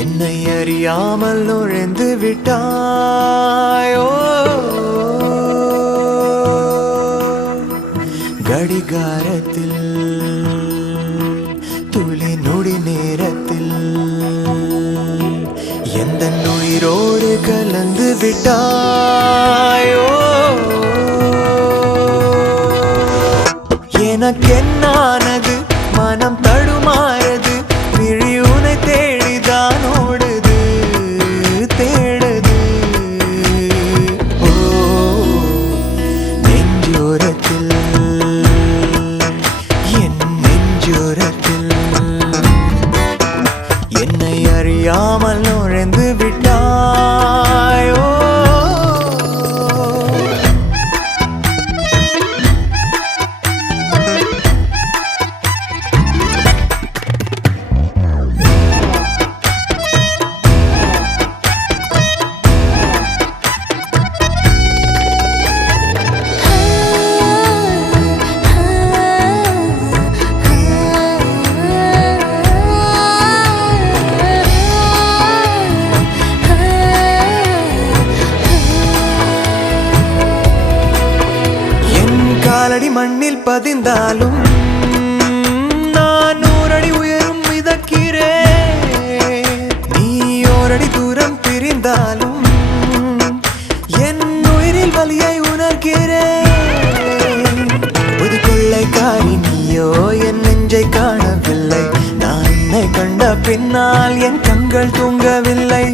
என்னை அறியாமல் நுழைந்து விட்டாயோ கடிகாரத்தில் துளி நொடி நேரத்தில் எந்த உயிரோடு கலந்து விட்டாயோ எனக்கென்னானது மனம் தடுமாறது விழி உனை தேடிதான் ஓடுது தேடுது ஓ நெஞ்சோரத்தில் என் நெஞ்சோரத்தில் என்னை அறியாமல் நுழைந்து விட்டாயோ காலடி மண்ணில் பதிந்தாலும் நான் 100 அடி உயரும் மிதக்கிறேன் நீ 1 அடி தூரம் பிரிந்தாலும் என் உயிரில் வலியை உணர்கிறேன் ஒரு கொள்ளைக்காரி நீயோ என் நெஞ்சை காணவில்லை நான் என்னை கண்ட பின்னால் என் கண்கள் தூங்கவில்லை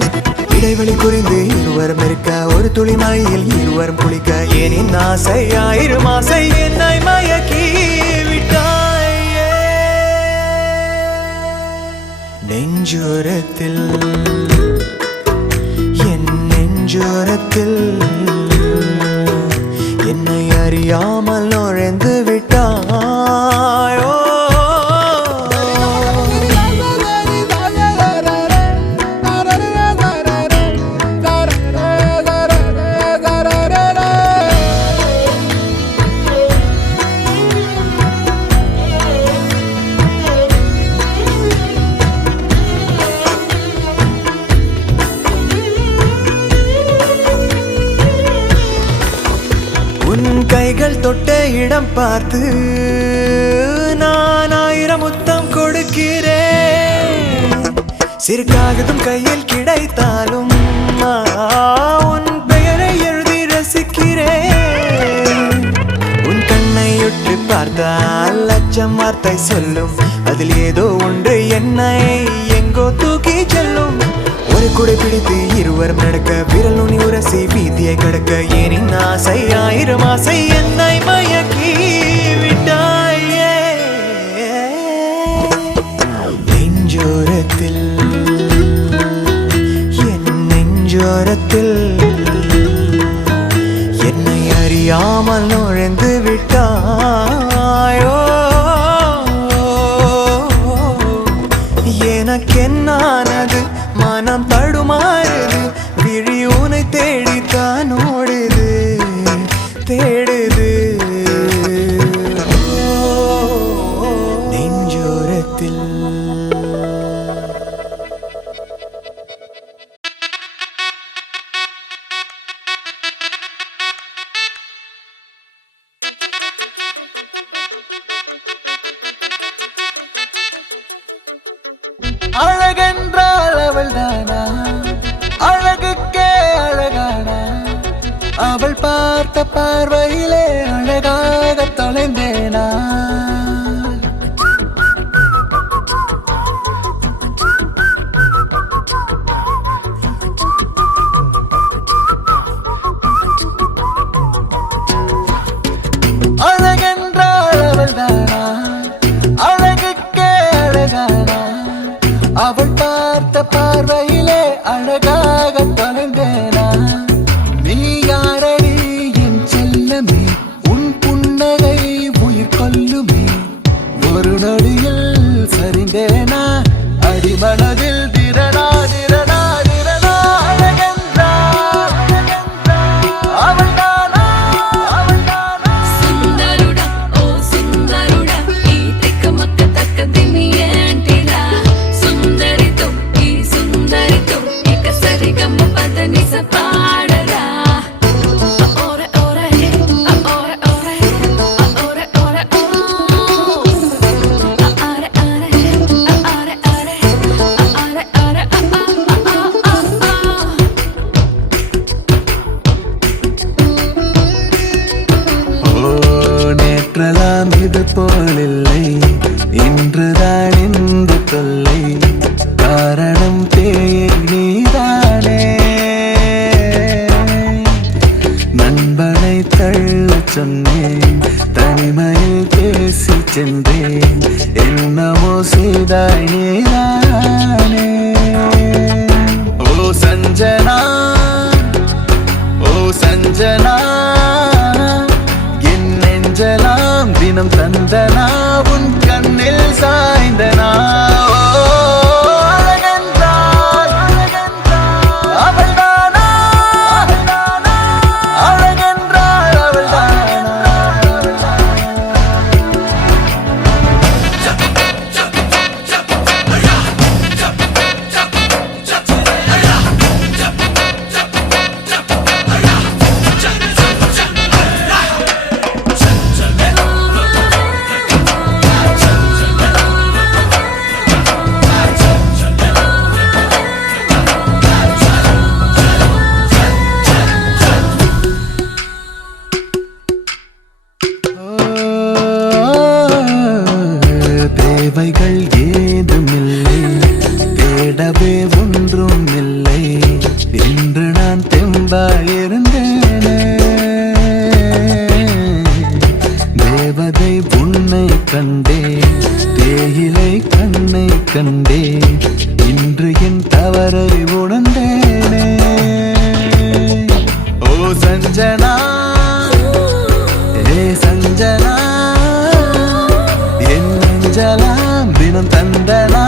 இடைவெளி குறிந்து இருவரும் இருக்க ஒரு துளி மழையில் இருவரும் குளிக்க ஏனின் ஆசை 1000 ஆசை என்னை மயக்கி விட்டாயே நெஞ்சோரத்தில் என் நெஞ்சோரத்தில் என்னை அறியாமல் நுழைந்து விட்டாயோ உன் கைகள் தொட்ட இடம் பார்த்து நான் 1000 முத்தம் கொடுக்கிறேன் சிறு காகிதம் கையில் கிடைத்தாலும் உன் பெயரை எழுதி ரசிக்கிறேன் உன் கண்ணை உற்று பார்த்தால் லட்சம் வார்த்தை சொல்லும் அதில் ஏதோ ஒன்று என்னை எங்கோ தூக்கி செல்லும் ஒரு குடை பிடித்து இருவரும் நடக்க விரல் நுனி உரசி வீதியை கடக்க ஏனின் ஆசை 1000 ஆசை என்னை மயக்கி விட்டாயே நெஞ்சோரத்தில் என் நெஞ்சோரத்தில் என்னை அறியாமல் நுழைந்து விட்டாயோ எனக்கென்னானது மனம் தடுமாறுது விழி உனை தேடித்தான் ஓடுது தேடுது நெஞ்சோரத்தில் அழகென்றால் அவள் தானா அழகுக்கே அழகானா அவள் பார்த்த பார்வையிலே அழகாக தொலைந்தேனா அழகென்றால் அவள் தானா அழகுக்கே அழகானா அவள் பார்த்த பார்வையிலே அழகாக தொலைந்தேனா நீ யாரடி என் செல்லமே உன் புன்னகை உயிர் கொல்லுமே ஒரு நொடியில் சரிந்தேனா அடிமனதில் திரடா திரடா திரடா அழகென்றா அவள் தானா அவள் தானா சுந்தருடா ஓ சுந்தருடா ಈ ತೆಕ್ಕ ಮಕ್ಕ ತಕ್ಕ ದಿಮಿಯಂಟಿರಾ ಸುಂದರಿ ತೊಕ್ಕಿ ಸುಂದರ தேடவே ஒன்றும் இல்லை என்று நான் தெம்பாயிருந்தேனே. தேவதை உன்னை கண்டே, தேயிலை கண்ணை கண்டே, இன்று என் தவறை உணர்ந்தேனே. ஓ சஞ்சனா, ஏ சஞ்சனா, என் நெஞ்சலாம் தினம் தந்தனா.